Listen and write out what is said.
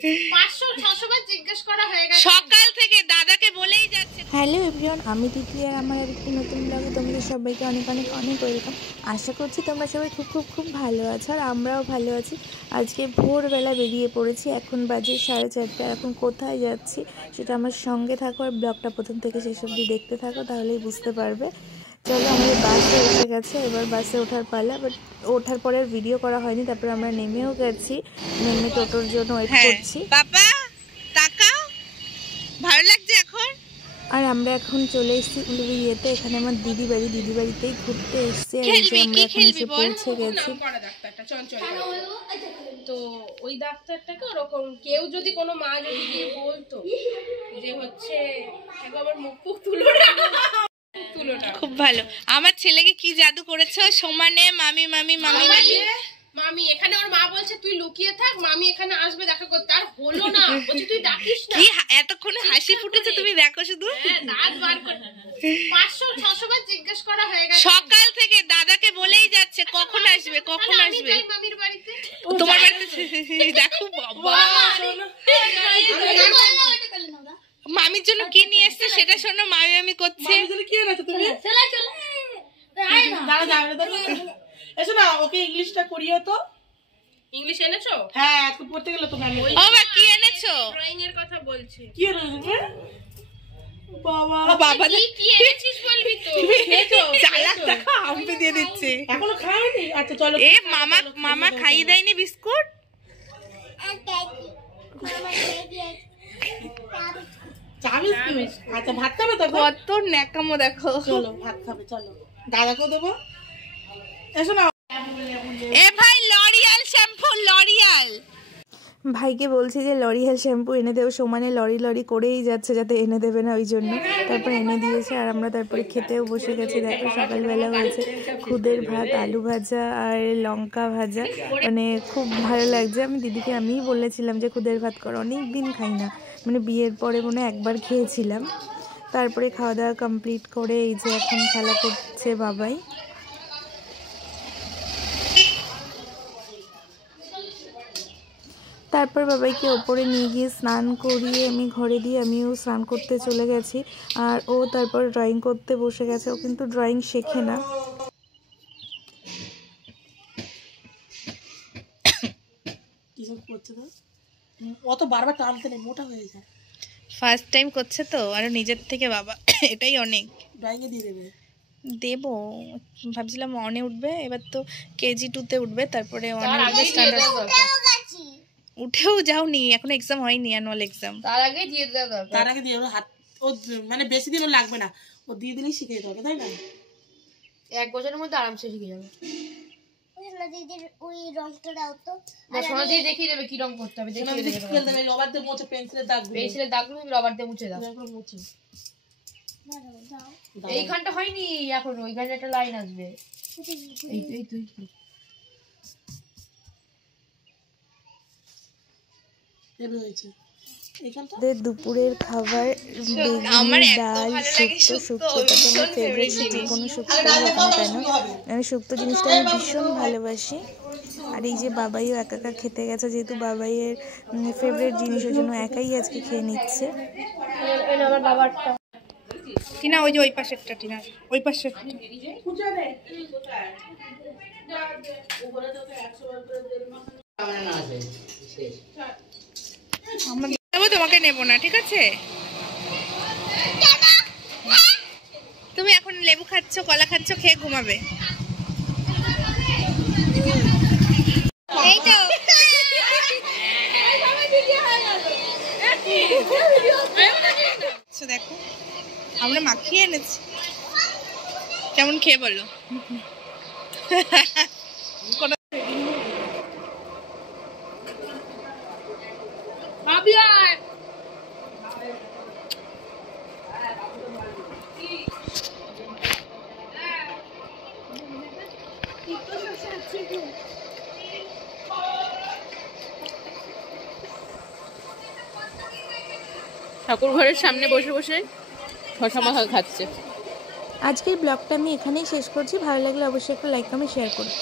500-600 বার জিজ্ঞেস করা হয়ে গেছে সকাল থেকে, দাদাকে বলেই যাচ্ছে। হ্যালো এভরিওয়ান, আমি তিতলি আর আমার একটি নতুন ব্লগে তোমাদের সবাইকে অনেক অনেক অনেক ওয়েলকাম। আশা করছি তোমরা সবাই খুব খুব খুব ভালো আছো আর আমরাও ভালো আছি। আজকে ভোরবেলা বেরিয়ে পড়েছি, এখন বাজে 4:30। এখন কোথায় যাচ্ছি সেটা আমার সঙ্গে থাকো আর ব্লগটা প্রথম থেকে শেষ অবধি দেখতে থাকো, তাহলেই বুঝতে পারবে। চলো, আমাদের বাসে এসে গেছে, এবার বাসে ওঠার পালা। বাট ওঠার পরে আর ভিডিও করা হয়নি, তারপরে আমরা নেমেও গেছি, নেমে টোটোর জন্য ওয়েট করছি। বাবা তাকাও, ভালো লাগছে এখন। আর আমরা এখন চলে এসেছি উলুবেড়িয়াতে, এখানে আমার দিদি বাড়িতেই ঘুরতে এসেছি। আর আমরা এখন এসে পৌঁছে গেছি। তো ওই ডাক্তারটাকে ওরকম কেউ যদি কোনো মা যদি গিয়ে বলতো যে হচ্ছে আমার মুখ তুলো না, খুব ভালো। আমার ছেলেকে কি জাদু করেছো? সমানে মামি মামি মামি মামি মামি। এখানে ওর মা বলছে তুই লুকিয়ে থাক, মামি এখানে আসবে দেখা করতে। আর হলো না, বলছে তুই ডাকিস না। কি এতক্ষণে হাসি ফুটেছে, তুমি দেখো শুধু। দাঁত বার করে 500-600 বার জিজ্ঞেস করা হয়ে গেছে সকাল থেকে, দাদাকে বলেই যাচ্ছে কখন আসবে কখন আসবে। মামির বাড়িতে, তোমার বাড়িতে দেখো বাবা, মামির জন্য কি নিয়ে এসছে সেটা শোনো। মামি আমি করছে এসো না, ওকে ইংলিশটা করিও তো। ইংলিশ এনেছো? হ্যাঁ, আজকে পড়তে গেলে তো ম্যাম। ও বা কি এনেছো? ড্রয়িং এর কথা বলছি। কি এনেছো বাবা? বাবা কি এনেছিস বলবি তো। খেয়েছো? চালাক দেখো, আমতে দিয়ে দিচ্ছে। এখনো খাওনি? আচ্ছা চলো। এ মামা খাইয়ে দেয়নি বিস্কুট? চাবিস? আচ্ছা ভাত খাবে তো? কত ন্যাকামো দেখো। চলো ভাত খাবে, চলো দাদাকেও দেবো। এসো না। এ ভাই, লরিয়াল শ্যাম্পু, লরিয়াল। ভাইকে বলছি যে লরিয়াল শ্যাম্পু এনে দেবো, সমানে লরি করেই যাচ্ছে যাতে এনে দেবে না, ওই জন্য। তারপর এনে দিয়েছে আর আমরা তারপরে খেতেও বসে গেছি। দেখো সকালবেলা হয়েছে খুদের ভাত, আলু ভাজা আর লঙ্কা ভাজা, মানে খুব ভালো লাগছে। আমি দিদিকে আমিই বলেছিলাম যে খুদের ভাত করো, অনেক দিন খাই না, মানে বিয়ের পরে মনে একবার খেয়েছিলাম। তারপরে খাওয়া দাওয়া কমপ্লিট করে এই যে এখন খেলা করছে বাবাই। তারপর বাবাইকে ওপরে নিয়ে গিয়ে স্নান করিয়ে আমি ঘরে দিয়ে আমিও স্নান করতে চলে গেছি। আর ও তারপর ড্রয়িং করতে বসে গেছে। ও কিন্তু ড্রয়িং শেখে না। অত বারবার টানতে নেই, মোটা হয়ে যায়। ফার্স্ট টাইম করছে তো, আর নিজের থেকে বাবা এটাই অনেক। ড্রয়িংয়ে দিয়ে দেবে? দেবো ভাবছিলাম, অনে উঠবে, এবার তো কেজি 2-তে উঠবে, তারপরে অনে উঠবে স্ট্যান্ডার্ড। উঠেও যাওনি, এখন এক্সাম হয়নি, অ্যানুয়াল এক্সাম। তার আগে দিয়ে দেওয়া দরকার। তার আগে দিয়ে হাত, ও মানে বেশি দিনও লাগবে না, ও দিয়ে দিলেই শিখে যেতে হবে, তাই না? 1 বছরের মধ্যে আরামসে শিখে যাবে। ওই রংটা দাও তো। সোনা দিয়ে দেখিয়ে দেবে কি রং করতে হবে, দেখিয়ে দেবে। রবার দিয়ে মুছে, পেন্সিলের দাগ, পেন্সিলের দাগগুলো তুমি রবার দিয়ে মুছে দাও। মুছে এইখানটা হয়নি এখন, ওইখানে একটা লাইন আসবে। এই তুই হয়েছে। দুপুরের খাবার বেগুনি, ডাল, শুক্তো। তারপর আমার ফেভারিট যে কোনো শুক্তো হোক না কেন, আমি শুক্তো জিনিসটা আমি ভীষণ ভালোবাসি। আর এই যে বাবাইও একা খেতে গেছে, যেহেতু বাবাইয়ের ফেভারিট জিনিস, ওই জন্য একাই আজকে খেয়ে নিচ্ছে। আমার বাবারটা টিনা, ওই যে ওই পাশেরটা, টিনা ওই পাশেরটা। তোমাকে নেবো না, ঠিক আছে? তুমি এখন লেবু খাচ্ছ, কলা খাচ্ছ, খেয়ে ঘুমাবে। দেখো আমরা মাখিয়ে এনেছি, কেমন খেয়ে বলো? ঠাকুর ঘরের সামনে বসে বসে শশা মাখা খাচ্ছে। আজকের ব্লগটা আমি এখানেই শেষ করছি। ভালো লাগলে অবশ্যই একটা লাইক কমেন্ট শেয়ার করুন।